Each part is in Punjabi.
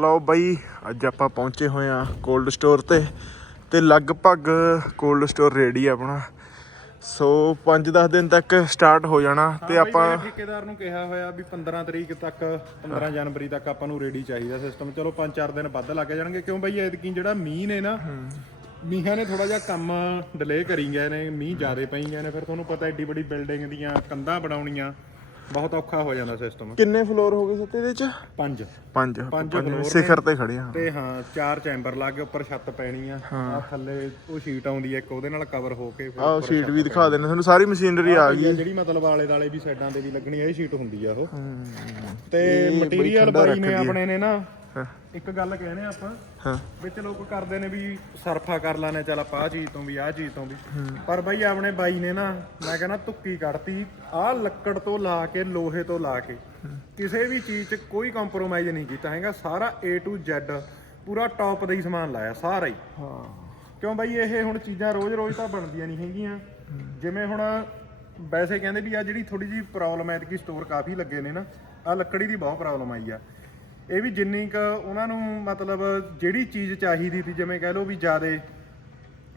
ਲਓ ਬਾਈ ਅੱਜ ਆਪਾਂ ਪਹੁੰਚੇ ਹੋਏ ਆ ਕੋਲਡ ਸਟੋਰ ਤੇ ਤੇ ਲਗਭਗ ਕੋਲਡ ਸਟੋਰ ਰੈਡੀ ਆ ਆਪਣਾ। ਸੋ 5-10 ਦਿਨ ਤੱਕ ਸਟਾਰਟ ਹੋ ਜਾਣਾ ਤੇ ਆਪਾਂ ਠੇਕੇਦਾਰ ਨੂੰ ਕਿਹਾ ਹੋਇਆ ਵੀ 15 ਤਰੀਕ ਤੱਕ 15 ਜਨਵਰੀ ਤੱਕ ਆਪਾਂ ਨੂੰ ਰੈਡੀ ਚਾਹੀਦਾ ਸਿਸਟਮ ਚਲੋ 5-4 ਦਿਨ ਵੱਧ ਲੱਗ ਜਾਣਗੇ ਕਿਉਂ ਬਈ ਐਤਕੀ ਜਿਹੜਾ ਮੀਂਹ ਨੇ ਨਾ ਮੀਂਹਾਂ ਨੇ ਥੋੜਾ ਜਿਹਾ ਕੰਮ ਡਿਲੇ ਕਰੀ ਗਏ ਨੇ ਮੀਂਹ ਜ਼ਿਆਦੇ ਪਈ ਗਏ ਨੇ। ਫਿਰ ਤੁਹਾਨੂੰ ਪਤਾ ਐਡੀ ਵੱਡੀ ਬਿਲਡਿੰਗ ਦੀਆਂ ਕੰਧਾਂ ਬਣਾਉਣੀਆਂ ਬਹੁਤ ਔਖਾ ਹੋ ਜਾਂਦਾ ਸਿਸਟਮ ਕਿੰਨੇ ਫਲੋਰ ਹੋ ਗਏ ਸੱਤੇ ਦੇ ਚ? ਪੰਜ। ਪੰਜ ਪੰਜ ਸਿਖਰ ਤੇ ਖੜੇ ਆ। ਤੇ ਹਾਂ ਚਾਰ ਚੈਂਬਰ ਲਾ ਕੇ ਉੱਪਰ ਛੱਤ ਪੈਣੀ ਆ। ਆ ਥੱਲੇ ਉਹ ਸ਼ੀਟ ਆਉਂਦੀ ਹੈ ਇੱਕ ਉਹਦੇ ਨਾਲ ਕਵਰ ਹੋ ਕੇ ਫਿਰ ਆਹ ਸ਼ੀਟ ਵੀ ਦਿਖਾ ਦੇਣੇ ਤੁਹਾਨੂੰ ਸਾਰੀ ਮਸ਼ੀਨਰੀ ਆ ਗਈ। ਜਿਹੜੀ ਮਤਲਬ ਆਲੇ ਦਾਲੇ ਵੀ ਸਾਈਡਾਂ ਤੇ ਵੀ ਲੱਗਣੀ ਹੈ ਇਹ ਸ਼ੀਟ ਹੁੰਦੀ ਆ ਉਹ। ਤੇ ਮਟੀਰੀਅਲ ਬਾਈ ਨੇ ਆਪਣੇ ਨੇ ਨਾ। ਹਾਂ। ਇੱਕ ਗੱਲ ਕਹਿੰਦੇ ਆਪਾਂ ਹਾਂ। ਵਿੱਚ ਲੋਕ ਕਰਦੇ ਨੇ ਵੀ ਸਰਫਾ ਕਰ ਲਾਣੇ ਚੱਲ ਆਪਾਂ ਆਹ ਚੀਜ਼ ਤੋਂ ਵੀ ਆਹ ਚੀਜ਼ ਤੋਂ ਵੀ। ਪਰ ਬਾਈ ਆਪਣੇ ਬਾਈ ਨੇ ਨਾ ਮੈਂ ਕਹਿੰਦਾ ਤੁੱਕੀ ਕੱਢਤੀ ਆਹ ਲੱਕੜ ਤੋਂ ਲਾ ਕੇ ਲੋਹੇ ਤੋਂ ਲਾ ਕੇ। ਕਿਸੇ ਵੀ ਚੀਜ਼ 'ਚ ਕੋਈ ਕੰਪਰੋਮਾਈਜ਼ ਨਹੀਂ ਕੀਤਾ ਹੈਗਾ ਸਾਰਾ A to Z ਪੂਰਾ ਟੌਪ ਦਾ ਹੀ ਸਮਾਨ ਲਾਇਆ ਸਾਰਾ ਹੀ। ਹਾਂ। ਕਿਉਂ ਬਾਈ ਇਹ ਹੁਣ ਚੀਜ਼ਾਂ ਰੋਜ਼-ਰੋਜ਼ ਤਾਂ ਬਣਦੀਆਂ ਨਹੀਂ ਹੈਗੀਆਂ। ਜਿਵੇਂ ਹੁਣ ਵੈਸੇ ਕਹਿੰਦੇ ਵੀ ਆ ਜਿਹੜੀ ਥੋੜੀ ਜੀ ਪ੍ਰੋਬਲਮ ਹੈ ਕਿ ਸਟੋਰ ਕਾਫੀ ਲੱਗੇ ਨੇ ਨਾ ਆ ਲੱਕੜੀ ਦੀ ਬਹੁਤ ਪ੍ਰੋਬਲਮ ਆਈ ਆ। ਇਹ ਵੀ ਜਿੰਨੀ ਕ ਉਹਨਾਂ ਨੂੰ ਮਤਲਬ ਜਿਹੜੀ ਚੀਜ਼ ਚਾਹੀਦੀ ਸੀ ਜਿਵੇਂ ਕਹਿ ਲਓ ਵੀ ਜਿਆਦੇ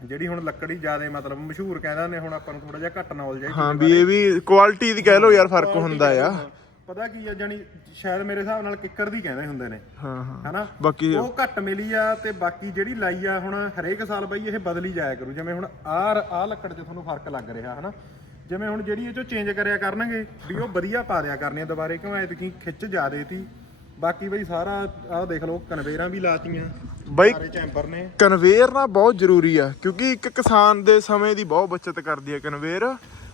ਜਿਹੜੀ ਹੁਣ ਲੱਕੜੀ ਜਿਆਦੇ ਮਤਲਬ ਮਸ਼ਹੂਰ ਕਹਿੰਦਾ ਨੇ ਹੁਣ ਆਪਾਂ ਨੂੰ ਥੋੜਾ ਜਿਹਾ ਘੱਟ ਨੌਲੇਜ ਹੈ ਹਾਂ ਵੀ ਇਹ ਵੀ ਕੁਆਲਿਟੀ ਦੀ ਕਹਿ ਲਓ ਯਾਰ ਫ਼ਰਕ ਹੁੰਦਾ ਆ। ਪਤਾ ਕੀ ਆ ਜਾਨੀ ਸ਼ਾਇਦ ਮੇਰੇ ਹਿਸਾਬ ਨਾਲ ਕਿੱਕਰ ਦੀ ਕਹਿੰਦੇ ਹੁੰਦੇ ਨੇ। ਹਾਂ ਹਾਂ। ਹਨਾ? ਬਾਕੀ ਉਹ ਘੱਟ ਮਿਲੀ ਆ ਤੇ ਬਾਕੀ ਜਿਹੜੀ ਲਾਈ ਆ ਹੁਣ ਹਰੇਕ ਸਾਲ ਬਈ ਇਹ ਬਦਲੀ ਜਾਇਆ ਕਰੂ। ਜਿਵੇਂ ਹੁਣ ਆਹ ਆਹ ਲੱਕੜ 'ਚ ਤੁਹਾਨੂੰ ਫ਼ਰਕ ਲੱਗ ਰਿਹਾ ਹਨਾ? ਜਿਵੇਂ ਹੁਣ ਜਿਹੜੀ ਇਹ ਚੋਂ ਚੇਂਜ ਕਰਿਆ ਕਰਨਗੇ ਵੀ ਉਹ ਵਧੀਆ ਪਾ ਦਿਆ ਕਰਨੀਆਂ ਦੁਬਾਰੇ ਕਿਉਂ ਐਤਕੀ ਖਿੱਚ ਜ਼ਿਆਦੇ ਤੀ। ਬਾਕੀ ਬਈ ਸਾਰਾ ਆਹ ਦੇਖ ਲਓ ਕਨਵੇਰਾਂ ਵੀ ਲਾਤੀਆਂ ਬਈ ਸਾਰੇ ਚੈਂਬਰ ਨੇ। ਕਨਵੇਅਰ ਨਾ ਬਹੁਤ ਜ਼ਰੂਰੀ ਆ ਕਿਉਂਕਿ ਇੱਕ ਕਿਸਾਨ ਦੇ ਸਮੇਂ ਦੀ ਬਹੁਤ ਬਚਤ ਕਰਦੀ ਆ ਕਨਵੇਅਰ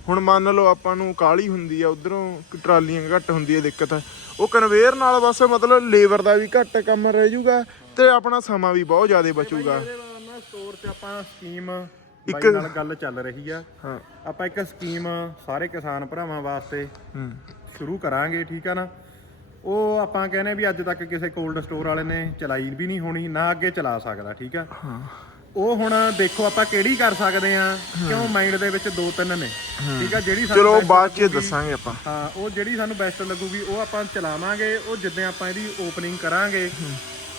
ਹੁਣ ਮੰਨ ਲਓ ਆਪਾਂ ਨੂੰ ਕਾਲੀ ਹੁੰਦੀ ਆ ਉਧਰੋਂ ਟਰਾਲੀਆਂ ਘੱਟ ਹੁੰਦੀ ਆ ਦਿੱਕਤ। ਉਹ ਕਨਵੇਅਰ ਨਾਲ ਬਸ ਮਤਲਬ ਲੇਬਰ ਦਾ ਵੀ ਘੱਟ ਕੰਮ ਰਹਿ ਜਾਊਗਾ ਤੇ ਆਪਣਾ ਸਮਾਂ ਵੀ ਬਹੁਤ ਜ਼ਿਆਦਾ ਬਚੂਗਾ। ਸਟੋਰ ਆਪਾਂ ਸਕੀਮ ਇੱਕ- ਨਾਲ ਗੱਲ ਚੱਲ ਰਹੀ ਆ। ਹਾਂ। ਆਪਾਂ ਇੱਕ ਸਕੀਮ ਸਾਰੇ ਕਿਸਾਨ ਭਰਾਵਾਂ ਵਾਸਤੇ ਹੂੰ। ਸ਼ੁਰੂ ਕਰਾਂਗੇ ਠੀਕ ਆ ਨਾ? ਉਹ ਆਪਾਂ ਕਹਿੰਦੇ ਵੀ ਅੱਜ ਤੱਕ ਕਿਸੇ ਕੋਲਡ ਸਟੋਰ ਵਾਲੇ ਨੇ ਚਲਾਈ ਵੀ ਨਹੀਂ ਹੋਣੀ ਨਾ ਅੱਗੇ ਚਲਾ ਸਕਦਾ ਠੀਕ ਆ? ਹਾਂ। ਉਹ ਹੁਣ ਦੇਖੋ ਆਪਾਂ ਕਿਹੜੀ ਕਰ ਸਕਦੇ ਆ ਕਿਉਂ ਮਾਈਂਡ ਦੇ ਵਿੱਚ ਦੋ ਤਿੰਨ ਨੇ ਠੀਕ ਆ? ਜਿਹੜੀ ਸਾਨੂੰ ਚਲੋ best ਬਾਅਦ ਚ ਲੱਗੂਗੀ- ਦੱਸਾਂਗੇ ਆਪਾਂ। ਹਾਂ ਉਹ ਜਿਹੜੀ ਸਾਨੂੰ ਬੈਸਟ ਲੱਗੂਗੀ ਉਹ ਆਪਾਂ ਚਲਾਵਾਂਗੇ ਉਹ ਜਿੱਦਾਂ ਆਪਾਂ ਇਹਦੀ ਓਪਨਿੰਗ ਕਰਾਂਗੇ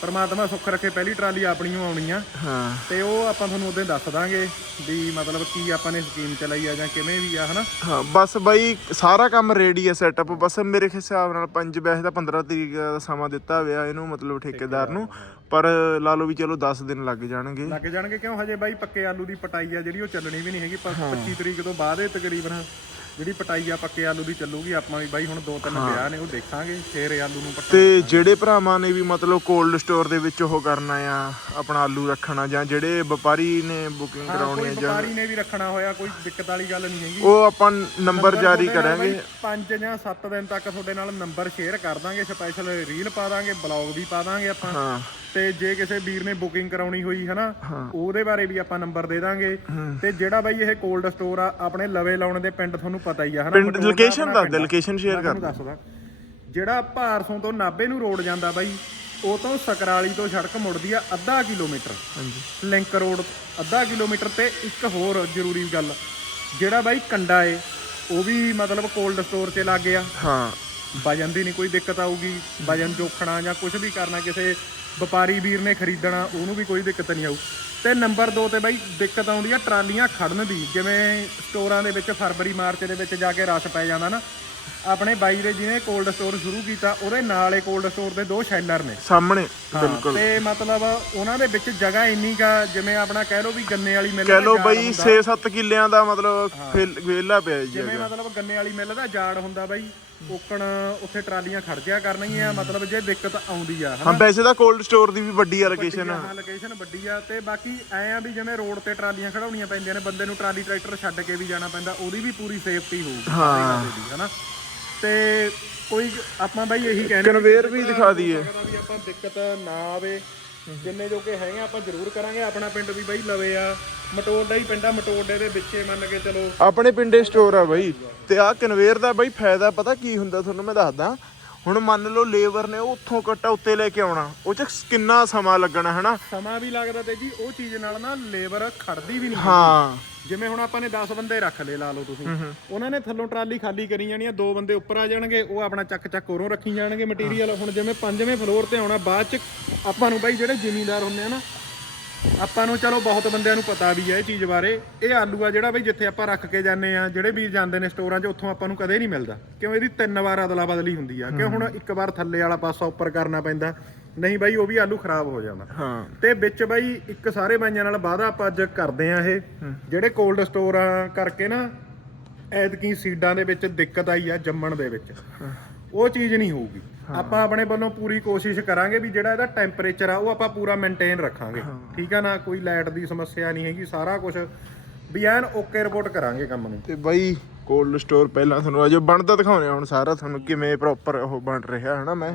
ਪਰਮਾਤਮਾ ਸੁੱਖ ਰੱਖੇ ਪਹਿਲੀ ਟਰਾਲੀ ਆਪਣੀ ਓ ਆਉਣੀ ਆ। ਹਾਂ। ਤੇ ਉਹ ਆਪਾਂ ਤੁਹਾਨੂੰ ਉਦੋਂ ਦੱਸ ਦਾਂਗੇ ਵੀ ਮਤਲਬ ਕੀ ਆਪਾਂ ਨੇ ਸਕੀਮ ਚਲਾਈ ਆ ਜਾਂ ਕਿਵੇਂ ਵੀ ਆ ਹਨਾ? ਹਾਂ ਬਸ ਬਾਈ ਸਾਰਾ ਕੰਮ ਰੈਡੀ ਹੈ ਸੈਟਅਪ ਬਸ ਮੇਰੇ ਹਿਸਾਬ ਨਾਲ ਪੰਜ ਵੈਸੇ ਤਾਂ 15 ਤਰੀਕ ਦਾ ਸਮਾਂ ਦਿੱਤਾ ਹੋਇਆ ਇਹਨੂੰ ਮਤਲਬ ਠੇਕੇਦਾਰ ਨੂੰ। ਪਰ ਲਾ ਲਓ ਵੀ ਚਲੋ 10 ਦਿਨ ਲੱਗ ਜਾਣਗੇ। ਲੱਗ ਜਾਣਗੇ ਕਿਉਂ? ਹਜੇ ਬਾਈ ਪੱਕੇ ਆਲੂ ਦੀ ਪਟਾਈ ਆ ਜਿਹੜੀ ਉਹ ਚੱਲਣੀ ਵੀ ਨਹੀਂ ਹੈਗੀ। ਪ- 25 ਤਰੀਕ ਤੋਂ ਬਾਅਦ ਇਹ ਤਕਰੀਬਨ ਜਿਹੜੀ ਪਟਾਈ ਆ ਪੱਕੇ ਆਲੂ ਦੀ ਚੱਲੂਗੀ ਆਪਾਂ ਵੀ ਬਾਈ ਹੁਣ ਦੋ ਤਿੰਨ ਵਿਆਹ ਨੇ ਉਹ ਦੇਖਾਂਗੇ ਫੇਰ ਇਹ ਆਲੂ ਨੂੰ ਪੱਟਾ ਤੇ ਜਿਹੜੇ ਭਰਾਵਾਂ ਨੇ ਵੀ ਮਤਲਬ ਕੋਲਡ ਸਟੋਰ ਦੇ ਵਿੱਚ ਉਹ ਕਰਨਾ ਆ ਆਪਣਾ ਆਲੂ ਰੱਖਣਾ ਜਾਂ ਜਿਹੜੇ ਵਪਾਰੀ ਨੇ ਬੁਕਿੰਗ ਕਰਾਉਣੀ ਆ ਜਾਂ ਵਪਾਰੀ ਨੇ ਵੀ ਰੱਖਣਾ ਹੋਇਆ ਕੋਈ ਦਿੱਕਤ ਵਾਲੀ ਗੱਲ ਨਹੀਂ ਹੈਗੀ। ਉਹ ਆਪਾਂ ਨੰਬਰ ਜਾਰੀ ਕਰਾਂਗੇ। 5 ਜਾਂ 7 ਦਿਨ ਤੱਕ ਤੁਹਾਡੇ ਨਾਲ ਨੰਬਰ ਸ਼ੇਅਰ ਕਰ ਦਾਂਗੇ ਸਪੈਸ਼ਲ ਰੀਲ ਪਾ ਦਾਂਗੇ ਬਲੌਗ ਵੀ ਪਾ ਦਾਂਗੇ ਆਪਾਂ। ਹਾਂ। ਤੇ ਜੇ ਕਿਸੇ ਵੀਰ ਨੇ ਬੁਕਿੰਗ ਕਰਾਉਣੀ ਹੋਈ ਹਨਾ ਉਹਦੇ ਬਾਰੇ ਵੀ ਆਪਾਂ ਨੰਬਰ ਦੇ ਦਾਂਗੇ। ਤੇ ਜਿਹੜਾ ਬਾਈ ਇਹ ਕੋਲਡ ਸਟੋਰ ਆ ਆਪਣੇ ਲਵੇ ਲਾਉਣ ਦੇ ਪਿੰਡ ਤੁਹਾਨੂੰ ਪਤਾ ਹੀ ਆ ਹਨਾ ਪਿੰਡ ਲੋਕੇਸ਼ਨ ਆਪਣਾ ਦੱਸ ਪਿੰਡ ਦੇ ਆ। ਲੋਕੇਸ਼ਨ ਸ਼ੇਅਰ ਕਰ ਦੱਸਦਾ ਜਿਹੜਾ ਭਾਰਸੋਂ ਤੋਂ ਨਾਬੇ ਨੂੰ ਰੋਡ ਜਾਂਦਾ ਬਾਈ ਉਹ ਤੋਂ ਸਕਰਾਲੀ ਤੋਂ ਸੜਕ ਮੁੜਦੀ ਆ ਅੱਧਾ ਕਿਲੋਮੀਟਰ। ਹਾਂਜੀ। ਲਿੰਕ ਰੋਡ ਅੱਧਾ ਕਿਲੋਮੀਟਰ ਤੇ ਇੱਕ ਹੋਰ ਜ਼ਰੂਰੀ ਗੱਲ ਜਿਹੜਾ ਬਾਈ ਕੰਡਾ ਏ ਉਹ ਵੀ ਮਤਲਬ ਕੋਲਡ ਸਟੋਰ 'ਚ ਲੱਗ ਗਿਆ। ਹਾਂ। ਵਜਨ ਦੀ ਨਹੀਂ ਕੋਈ ਦਿੱਕਤ ਆਊਗੀ ਵਜਨ ਜੋਖਣਾ ਜਾਂ ਕੁਝ ਵੀ ਕਰਨਾ ਕਿਸੇ ਵਪਾਰੀ ਵੀਰ ਨੇ ਖਰੀਦਣਾ ਉਹਨੂੰ ਵੀ ਕੋਈ ਦਿੱਕਤ ਨਹੀਂ ਆਊ। ਤੇ ਨੰਬਰ 2 ਤੇ ਬਾਈ ਦਿੱਕਤ ਆਉਂਦੀ ਆ ਟਰਾਲੀਆਂ ਖੜਨ ਦੀ। ਜਿਵੇਂ ਸਟੋਰਾਂ ਦੇ ਵਿੱਚ ਫਰਵਰੀ ਮਾਰਚ ਦੇ ਵਿੱਚ ਜਾ ਕੇ ਰਸ਼ ਪੈ ਜਾਂਦਾ ਨਾ। ਆਪਣੇ ਬਾਈ ਦੇ ਜਿਹਨੇ ਕੋਲਡ ਸਟੋਰ ਸ਼ੁਰੂ ਕੀਤਾ ਉਹਦੇ ਨਾਲ ਇਹ ਕੋਲਡ ਸਟੋਰ ਦੇ ਦੋ ਸ਼ੈਲਰ ਨੇ। ਸਾਹਮਣੇ ਹਾਂ, ਬਿਲਕੁਲ। ਤੇ ਮਤਲਬ ਉਹਨਾਂ ਦੇ ਵਿੱਚ ਜਗ੍ਹਾ ਇੰਨੀ ਕਾ ਜਿਵੇਂ ਆਪਣਾ ਕਹਿ ਲਓ ਵੀ ਗੰਨੇ ਵਾਲੀ ਮਿਲ ਕਹਿ ਲਓ ਬਈ 6-7 ਕਿੱਲਿਆਂ ਦਾ ਮਤਲਬ ਵਿਹਲਾ ਪਿਆ ਜੀ ਜਿਵੇਂ ਮਤਲਬ ਗੰਨੇ ਵਾਲੀ ਮਿੱਲ ਦਾ ਜਾੜ ਹੁੰਦਾ ਬਾਈ। ਓਕਣ ਉੱਥੇ ਟਰਾਲੀਆਂ ਖੜ ਜਿਆ ਕਰਨਗੀਆਂ ਮਤਲਬ ਜੇ ਦਿੱਕਤ ਆਉਂਦੀ ਆ ਹਾਂ ਵੈਸੇ ਤਾਂ ਕੋਲਡ ਸਟੋਰ ਦੀ ਵੀ ਵੱਡੀ ਆ। ਲੋਕੇਸ਼ਨ ਹਾਂ ਲੋਕੇਸ਼ਨ ਵੱਡੀ ਆ ਤੇ ਬਾਕੀ ਐ ਆ ਵੀ ਜਿਵੇਂ ਰੋਡ ਤੇ ਟਰਾਲੀਆਂ ਖੜਾਉਣੀਆਂ ਪੈਂਦੀਆਂ ਨੇ ਬੰਦੇ ਨੂੰ ਟਰਾਲੀ ਟਰੈਕਟਰ ਛੱਡ ਕੇ ਵੀ ਜਾਣਾ ਪੈਂਦਾ ਉਹਦੀ ਵੀ ਪੂਰੀ ਸੇਫਟੀ ਹੋਊਗੀ ਹਾਂ। ਹਨਾ? ਤੇ ਕੋਈ ਆਪਾਂ ਬਾਈ ਇਹੀ ਕਹਿੰਦੇ ਕਨਵੇਅਰ ਵੀ ਦਿਖਾ ਦਈਏ। ਆਪਾਂ ਦਿੱਕਤ ਨਾ ਆਵੇ ਜਿੰਨੇ ਜੋਗੇ ਹੈਗੇ ਆ ਆਪਾਂ ਜ਼ਰੂਰ ਕਰਾਂਗੇ। ਆਪਣਾ ਪਿੰਡ ਵੀ ਬਾਈ ਲਵੇ ਆ। ਮਟੋਲ ਦਾ ਹੀ ਪਿੰਡ ਆ ਮਟੋਡੇ ਦੇ ਵਿੱਚੇ ਮੰਨ ਕੇ ਚਲੋ। ਆਪਣੇ ਪਿੰਡੇ ਸਟੋਰ ਆ ਬਈ। ਤੇ ਆਹ ਕਨਵੇਅਰ ਦਾ ਬਈ ਫਾਇਦਾ ਪਤਾ ਕੀ ਹੁੰਦਾ? ਤੁਹਾਨੂੰ ਮੈਂ ਦੱਸਦਾ। ਹੁਣ ਮੰਨ ਲਓ ਲੇਬਰ ਨੇ ਉਹ ਉੱਥੋਂ ਕੱਟਾ ਉੱਤੇ ਲੈ ਕੇ ਆਉਣਾ ਉਹ ਚ ਕਿੰਨਾ ਸਮਾਂ ਲੱਗਣਾ ਹਨਾ? ਸਮਾਂ ਵੀ ਲੱਗਦਾ ਤੇ ਜੀ ਉਹ ਚੀਜ਼ ਨਾਲ ਨਾ ਲੇਬਰ ਖੜਦੀ ਵੀ ਨਹੀਂ ਹਾਂ। ਜਿਵੇਂ ਹੁਣ ਆਪਾਂ ਨੇ 10 ਬੰਦੇ ਰੱਖ ਲਏ ਲਾ ਲਓ ਤੁਸੀਂ। ਉਹਨਾਂ ਨੇ ਥੱਲੋਂ ਟਰਾਲੀ ਖਾਲੀ ਕਰੀ ਜਾਣੀ ਆ ਦੋ ਬੰਦੇ ਉੱਪਰ ਆ ਜਾਣਗੇ ਉਹ ਆਪਣਾ ਚੱਕ ਚੱਕ ਉਰੋਂ ਰੱਖੀ ਜਾਣਗੇ ਮਟੀਰੀਅਲ ਹੁਣ ਜਿਵੇਂ ਪੰਜਵੇਂ ਫਲੋਰ ਤੇ ਆਉਣਾ ਬਾਅਦ ਚ ਆਪਾਂ ਨੂੰ ਬਾਈ ਜਿਹੜੇ ਜ਼ਿਮੀਂਦਾਰ ਹੁੰਦੇ ਆ ਨਾ ਆਪਾਂ ਨੂੰ ਚਲੋ ਬਹੁਤ ਬੰਦਿਆਂ ਨੂੰ ਪਤਾ ਵੀ ਹੈ ਇਹ ਚੀਜ਼ ਬਾਰੇ। ਇਹ ਆਲੂ ਆ ਜਿਹੜਾ ਬਈ ਜਿੱਥੇ ਆਪਾਂ ਰੱਖ ਕੇ ਜਾਂਦੇ ਆ ਜਿਹੜੇ ਵੀਰ ਜਾਂਦੇ ਨੇ ਸਟੋਰਾਂ 'ਚ ਉੱਥੋਂ ਆਪਾਂ ਨੂੰ ਕਦੇ ਨਹੀਂ ਮਿਲਦਾ। ਕਿਉਂ ਇਹਦੀ ਤਿੰਨ ਵਾਰ ਅਦਲਾ ਬਦਲੀ ਹੁੰਦੀ ਆ। ਕਿਉਂ ਹੁਣ ਇੱਕ ਵਾਰ ਥੱਲੇ ਵਾਲਾ ਪਾਸਾ ਉੱਪਰ ਕਰਨਾ ਪੈਂਦਾ ਨਹੀਂ ਬਾਈ ਉਹ ਵੀ ਆਲੂ ਖਰਾਬ ਹੋ ਜਾਂਦਾ। ਹਾਂ। ਤੇ ਵਿੱਚ ਬਾਈ ਇੱਕ ਸਾਰੇ ਬਾਈਆਂ ਨਾਲ ਵਾਅਦਾ ਆਪਾਂ ਅੱਜ ਕਰਦੇ ਆ ਇਹ। ਜਿਹੜੇ ਕੋਲਡ ਸਟੋਰ ਕਰਕੇ ਨਾ ਐਤਕੀ ਸੀਡਾਂ ਦੇ ਵਿੱਚ ਦਿੱਕਤ ਆਈ ਆ ਜੰਮਣ ਦੇ ਵਿੱਚ। ਉਹ ਚੀਜ਼ ਨਹੀਂ ਹੋਊਗੀ। ਆਪਾਂ ਆਪਣੇ ਵੱਲੋਂ ਪੂਰੀ ਕੋਸ਼ਿਸ਼ ਕਰਾਂਗੇ ਵੀ ਜਿਹੜਾ ਇਹਦਾ ਟੈਂਪਰੇਚਰ ਆ ਉਹ ਆਪਾਂ ਪੂਰਾ ਮੇਨਟੇਨ ਰੱਖਾਂਗੇ। ਠੀਕ ਆ ਨਾ? ਕੋਈ ਲਾਈਟ ਦੀ ਸਮੱਸਿਆ ਨਹੀਂ ਹੈਗੀ ਸਾਰਾ ਕੁਝ ਵੀ ਐਨ ਓਕੇ ਰਿਪੋਰਟ ਕਰਾਂਗੇ ਕੰਮ ਨੂੰ। ਤੇ ਬਾਈ ਕੋਲਡ ਸਟੋਰ ਪਹਿਲਾਂ ਤੁਹਾਨੂੰ ਅਜੇ ਬਣਦਾ ਦਿਖਾਉਣੇ ਹੁਣ ਸਾਰਾ ਤੁਹਾਨੂੰ ਕਿਵੇਂ ਪ੍ਰੋਪਰ ਉਹ ਬਣ ਰਿਹਾ ਹਨਾ ਮੈਂ?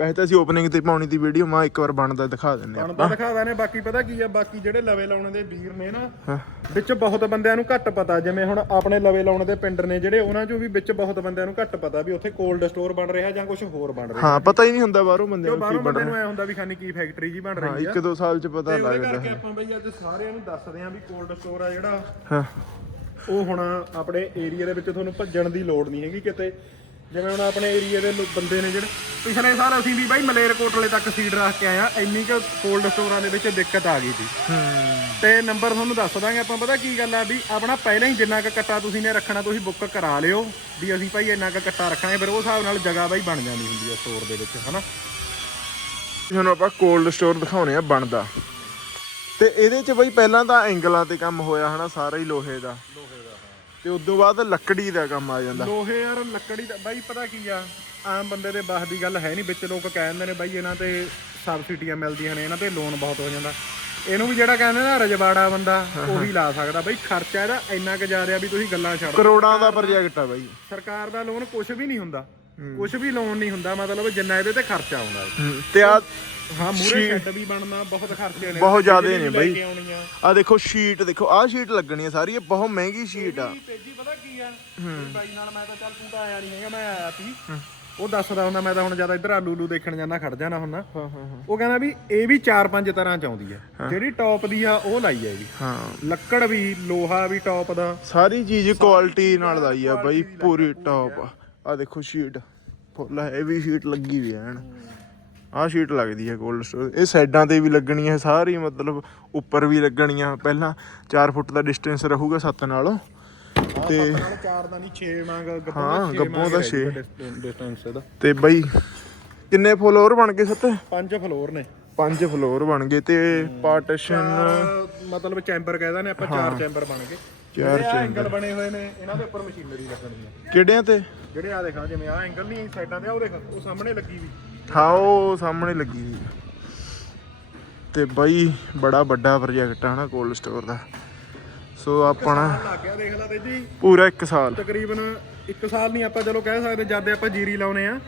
ਵੈਸੇ ਤਾਂ ਅਸੀਂ ਓਪਨਿੰਗ ਤੇ ਪਾਉਣੀ ਦੀ ਵੀਡੀਓ ਮੈਂ ਇੱਕ ਵਾਰ ਬਣਦਾ ਦਿਖਾ ਦਿੰਨੇ ਆ ਹੁਣ ਤਾਂ ਦਿਖਾਦਾ ਨੇ ਬਾਕੀ ਪਤਾ ਕੀ ਆ ਬਾਕੀ ਜਿਹੜੇ ਲਵੇ ਲਾਉਣ ਦੇ ਵੀਰ ਨੇ ਨਾ। ਵਿੱਚ ਬਹੁਤ ਬੰਦਿਆਂ ਨੂੰ ਘੱਟ ਪਤਾ ਜਿਵੇਂ ਹੁਣ ਆਪਣੇ ਲਵੇ ਲਾਉਣ ਦੇ ਪਿੰਡ ਨੇ ਜਿਹੜੇ ਉਹਨਾਂ ਚੋਂ ਵੀ ਵਿੱਚ ਬਹੁਤ ਬੰਦਿਆਂ ਨੂੰ ਘੱਟ ਪਤਾ ਵੀ ਉੱਥੇ ਕੋਲਡ ਸਟੋਰ ਬਣ ਰਿਹਾ ਜਾਂ ਕੁਝ ਹੋਰ ਬਣ ਰਿਹਾ। ਹਾਂ ਪਤਾ ਹੀ ਨਹੀਂ ਹੁੰਦਾ ਬਾਹਰੋਂ ਬੰਦੇ ਕਿਉਂ ਨੂੰ ਕੀ ਬਾਹਰੋਂ ਬਣ ਬੰਦੇ ਨੂੰ ਐ ਹੁੰਦਾ ਵੀ ਖਾਨੀ ਕੀ ਫੈਕਟਰੀ ਜੀ ਬਣ ਹਾਂ ਰਹੀ ਆ। ਇੱਕ ਦੋ ਸਾਲ ਚ ਪਤਾ ਤੇ ਉਹਦੇ ਲੱਗਦਾ। ਕਰਕੇ ਆਪਾਂ ਬਈ ਅੱਜ ਸਾਰਿਆਂ ਨੂੰ ਦੱਸਦੇ ਆਂ ਵੀ ਕੋਲਡ ਸਟੋਰ ਆ ਜਿਹੜਾ ਹਾਂ। ਉਹ ਹੁਣ ਆਪਣੇ ਏਰੀਆ ਦੇ ਵਿੱਚ ਤੁਹਾਨੂੰ ਭੱਜਣ ਦੀ ਲੋੜ ਨਹੀਂ ਹੈਗੀ ਕਿਤੇ। ਜਿਵੇਂ ਹੁਣ ਆਪਣੇ ਏਰੀਆ ਦੇ ਲੋ- ਬੰਦੇ ਨੇ ਜਿਹੜੇ ਪਿਛਲੇ ਸਾਲ ਅਸੀਂ ਵੀ ਬਾਈ ਮਲੇਰਕੋਟਲੇ ਤੱਕ ਸੀਡ ਰੱਖ ਕੇ ਆਇਆ ਇੰਨੀ ਕੁ ਕੋਲਡ ਸਟੋਰਾਂ ਦੇ ਵਿੱਚ ਦਿੱਕਤ ਆ ਗਈ ਸੀ। ਹੂੰ। ਤੇ ਨੰਬਰ ਤੁਹਾਨੂੰ ਦੱਸ ਦਾਂਗੇ ਆਪਾਂ ਪਤਾ ਕੀ ਗੱਲ ਆ ਵੀ ਆਪਣਾ ਪਹਿਲਾਂ ਹੀ ਜਿੰਨਾ ਕੁ ਕੱਟਾ ਤੁਸੀਂ ਨੇ ਰੱਖਣਾ ਤੁਸੀਂ ਬੁੱਕ ਕਰਾ ਲਿਓ ਵੀ ਅਸੀਂ ਭਾਈ ਇੰਨਾ ਕੁ ਕੱਟਾ ਰੱਖਾਂਗੇ ਫਿਰ ਉਹ ਹਿਸਾਬ ਨਾਲ ਜਗ੍ਹਾ ਬਾਈ ਬਣ ਜਾਂਦੀ ਹੁੰਦੀ ਆ ਸਟੋਰ ਦੇ ਵਿੱਚ ਹਨਾ? ਤੁਹਾਨੂੰ ਆਪਾਂ ਕੋਲਡ ਸਟੋਰ ਦਿਖਾਉਣੇ ਆ ਬਣਦਾ। ਤੇ ਇਹਦੇ ਚ ਬਈ ਪਹਿਲਾਂ ਤਾਂ ਐਂਗਲਾਂ ਤੇ ਕੰਮ ਹੋਇਆ ਹਨਾ? ਸਾਰਾ ਹੀ ਲੋਹੇ ਦਾ। ਲੋਹੇ ਤੇ ਉਦੋਂ ਬਾਅਦ ਲੱਕੜੀ ਦਾ ਕੰਮ ਆ ਜਾਂਦਾ। ਲੋਹੇ ਯਾਰ ਲੱਕੜੀ ਦਾ ਬਾਈ ਪਤਾ ਕੀ ਆ? ਆਮ ਬੰਦੇ ਦੇ ਬਾਸ ਦੀ ਗੱਲ ਹੈ ਨਹੀਂ ਵਿੱਚ ਲੋਕ ਕਹਿੰਦੇ ਨੇ ਬਾਈ ਇਹਨਾਂ ਤੇ ਸਬਸਿਡੀਆਂ ਮਿਲਦੀਆਂ ਨੇ ਇਹਨਾਂ ਤੇ ਲੋਨ ਬਹੁਤ ਹੋ ਜਾਂਦਾ। ਇਹਨੂੰ ਵੀ ਜਿਹੜਾ ਕਹਿੰਦੇ ਨਾ ਰਜਵਾੜਾ ਬੰਦਾ ਉਹੀ ਲਾ ਸਕਦਾ। ਬਾਈ ਖਰਚਾ ਇਹਦਾ ਇੰਨਾ ਕੁ ਜਾ ਰਿਹਾ ਵੀ ਤੁਸੀਂ ਗੱਲਾਂ ਛੱਡ। ਕਰੋੜਾਂ ਦਾ ਪ੍ਰੋਜੈਕਟ ਆ ਬਾਈ। ਸਰਕਾਰ ਦਾ ਲੋਨ ਕੁਝ ਵੀ ਨਹੀਂ ਹੁੰਦਾ। ਕੁਝ ਵੀ ਲੋਨ ਨਹੀਂ ਹੁੰਦਾ ਮਤਲਬ ਜਿੰਨਾ ਇਹਦੇ ਤੇ ਖਰਚਾ ਆਉਂਦਾ ਹੈ। ਤੇ ਆ ਹਾਂ ਮੂਰੇ ਸ਼ੈੱਡ ਵੀ ਬਣਨਾ ਬਹੁਤ ਖਰਚੇ ਨੇ। ਬਹੁਤ ਜ਼ਿਆਦੇ ਨੇ ਵੀ ਲੈ ਬਾਈ। ਕੇ ਆਉਣੀ ਆ। ਆ ਦੇਖੋ ਸ਼ੀਟ ਦੇਖੋ ਆਹ ਸ਼ੀਟ ਲੱਗਣੀ ਆ ਸਾਰੀ ਇਹ ਬਹੁਤ ਮਹਿੰਗੀ ਸ਼ੀਟ ਆ। ਤੇਜੀ ਪਤਾ ਕੀ ਆ? ਬਾਈ ਨਾਲ ਮੈਂ ਤਾਂ ਚੱਲ ਤੂੰ ਤਾਂ ਆਇਆ ਨਹੀਂ ਹੈਗਾ ਮੈਂ ਆਇਆ ਸੀ। ਉਹ ਦੱਸਦਾ ਹੁੰਦਾ ਮੈਂ ਤਾਂ ਹੁਣ ਜ਼ਿਆਦਾ ਇੱਧਰ ਆਲੂ ਲੂ ਦੇਖਣ ਜਾਣਾ ਖੜ ਜਾਣਾ ਹੁੰਦਾ। ਹਾਂ ਹਾਂ ਹਾਂ। ਉਹ ਕਹਿੰਦਾ ਵੀ ਇਹ ਵੀ 4-5 ਤਰ੍ਹਾਂ ਚ ਆਉਂਦੀ ਆ। ਜਿਹੜੀ ਟੌਪ ਦੀ ਆ ਉਹ ਲਾਈ ਆ ਇਹਦੀ ਹਾਂ। ਲੱਕੜ ਵੀ ਲੋਹਾ ਵੀ ਟੌਪ ਦਾ। ਸਾਰੀ ਚੀਜ਼ ਕੁਆਲਿਟੀ ਨਾਲ ਲਾਈ ਆ ਬਾਈ ਪੂਰੀ ਟੌਪ ਆ। ਦੇਖੋ ਸ਼ੀਟ ਫੁੱਲ ਹੈਵੀ ਸ਼ੀਟ ਲੱਗੀ ਵੀ ਐਨ ਆਹ ਸ਼ੀਟ ਲੱਗਦੀ ਹੈ ਕੋਲਡ ਸਟੋਰ ਇਹ ਸਾਈਡਾਂ ਤੇ ਵੀ ਲੱਗਣੀ ਹੈ ਸਾਰੀ ਮਤਲਬ ਉੱਪਰ ਵੀ ਲੱਗਣੀਆਂ। ਪਹਿਲਾਂ 4 ਫੁੱਟ ਦਾ ਡਿਸਟੈਂਸ ਰਹੂਗਾ 7 ਨਾਲੋਂ। ਤੇ ਨਾਲ 4 ਦਾ ਨਹੀਂ 6 ਮੰਗ ਗੱਬੋਂ ਹਾਂ, ਦਾ 6 ਗੱਬੋਂ ਦਾ ਛੇ। ਡਿਸਟੈਂਸ ਇਹਦਾ। ਤੇ ਬਾਈ ਕਿੰਨੇ ਫਲੋਰ ਬਣ ਗਏ ਸੱਤ? ਪੰਜ ਫਲੋਰ ਨੇ। ਪੰਜ ਫਲੋਰ ਬਣ ਗਏ ਤੇ ਪਾਰਟੀਸ਼ਨ ਮਤਲਬ ਚੈਂਬਰ ਕਹਿੰਦਾ ਨੇ ਆਪਾਂ ਚਾਰ ਚੈਂਬਰ ਬਣ ਗਏ। ਚਾਰ ਐਂਗਲ ਬਣੇ ਹੋਏ ਨੇ ਇਹਨਾਂ ਦੇ ਉੱਪਰ ਮਸ਼ੀਨਰੀ ਲੱਗਣੀ ਆ। ਕਿਹੜਿਆਂ ਤੇ? ਜਿਹੜੇ ਆ ਦੇਖਾ ਜਿਵੇਂ ਆ ਐਂਗਲ ਨਹੀਂ ਸਾਈਡਾਂ ਤੇ ਆ ਉਹ ਦੇਖ ਉਹ ਸਾਹਮਣੇ ਲੱਗੀ ਵੀ। ਹਾਂ ਉਹ ਸਾਹਮਣੇ ਲੱਗੀ ਆ। ਤੇ ਬਾਈ ਬੜਾ ਵੱਡਾ ਪ੍ਰੋਜੈਕਟ ਆ ਨਾ ਕੋਲਡ ਸਟੋਰ ਦਾ। ਸੋ ਆਪਣਾ ਲੱਗ ਗਿਆ ਦੇਖ ਲਾ ਤੇ ਜੀ। ਪੂਰਾ 1 ਸਾਲ। ਤਕਰੀਬਨ 1 ਸਾਲ ਨਹੀਂ ਆਪਾਂ ਚਲੋ ਕਹਿ ਸਕਦੇ ਜਦ ਆਪਾਂ ਜੀਰੀ ਲਾਉਨੇ ਆ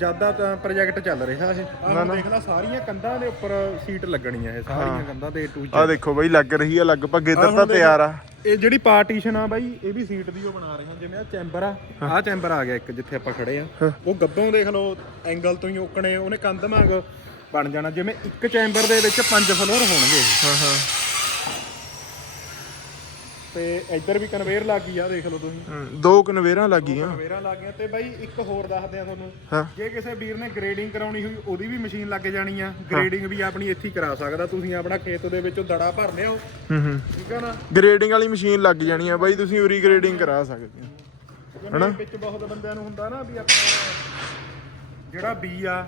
ਜਦ ਦਾ ਤਾਂ ਪ੍ਰੋਜੈਕਟ ਚੱਲ ਰਿਹਾ ਇਹ। ਆਹ ਦੇਖ ਲੈ ਸਾਰੀਆਂ ਕੰਧਾਂ ਦੇ ਉੱਪਰ ਸੀਟ ਲੱਗਣੀਆਂ ਇਹ ਸਾਰੀਆਂ ਕੰਧਾਂ ਤੇ ਟੂ ਆ ਦੇਖੋ ਬਾਈ ਲੱਗ ਰਹੀ ਆ ਲਗਭਗ ਇੱਧਰ ਤਾਂ ਤਿਆਰ ਆ। ਇਹ ਜਿਹੜੀ ਪਾਰਟੀਸ਼ਨ ਆ ਬਾਈ ਇਹ ਵੀ ਸੀਟ ਦੀ ਉਹ ਬਣਾ ਰਹੇ ਹਾਂ ਜਿਵੇਂ ਆ ਚੈਂਬਰ ਆ ਆਹ ਚੈਂਬਰ ਆ ਗਿਆ ਇੱਕ ਜਿੱਥੇ ਆਪਾਂ ਖੜੇ ਆ। ਉਹ ਗੱਬੋਂ ਦੇਖ ਲਓ ਐਂਗਲ ਤੋਂ ਹੀ ਓਕਣੇ ਉਹਨੇ ਕੰਧ ਮੰਗ ਬਣ ਜਾਣਾ। ਜਿਵੇਂ ਇੱਕ ਚੈਂਬਰ ਦੇ ਵਿੱਚ ਪੰਜ ਫਲੋਰ ਹੋਣਗੇ। ਹਾਂ ਹਾਂ। ਤੇ ਇੱਧਰ ਵੀ ਕਨਵੇਅਰ ਲੱਗ ਗਈ ਆ ਦੇਖ ਲਓ ਤੁਸੀਂ। ਹਮ, ਦੋ ਕਨਵੇਰਾਂ ਲੱਗੀਆਂ ਕਨਵੇਅਰਾਂ ਲੱਗ ਗਈਆਂ ਤੇ ਬਾਈ ਇੱਕ ਹੋਰ ਦੱਸਦੇ ਆ ਤੁਹਾਨੂੰ। ਹਾਂ। ਜੇ ਕਿਸੇ ਵੀਰ ਨੇ ਗ੍ਰੇਡਿੰਗ ਕਰਾਉਣੀ ਹੋਈ ਉਹਦੀ ਵੀ ਮਸ਼ੀਨ ਲੱਗ ਜਾਣੀ ਆ। ਗ੍ਰੇਡਿੰਗ ਵੀ ਆਪਣੀ ਇੱਥੇ ਹੀ ਕਰਾ ਸਕਦਾ। ਤੁਸੀਂ ਆਪਣਾ ਖੇਤ ਦੇ ਵਿੱਚੋਂ ਦੜਾ ਭਰ ਲਿਆਓ ਹੂੰ ਹੂੰ। ਠੀਕ ਆ ਨਾ? ਗ੍ਰੇਡਿੰਗ ਵਾਲੀ ਮਸ਼ੀਨ ਲੱਗ ਜਾਣੀ ਆ ਬਾਈ ਤੁਸੀਂ ਉਰੀ ਗ੍ਰੇਡਿੰਗ ਕਰਾ ਸਕਦੇ ਹੋ। ਜਿਵੇਂ ਵਿੱਚ ਬਹੁਤ ਬੰਦਿਆਂ ਨੂੰ ਹੁੰਦਾ ਨਾ ਵੀ ਆਪਾਂ ਜਿਹੜਾ ਬੀ ਆ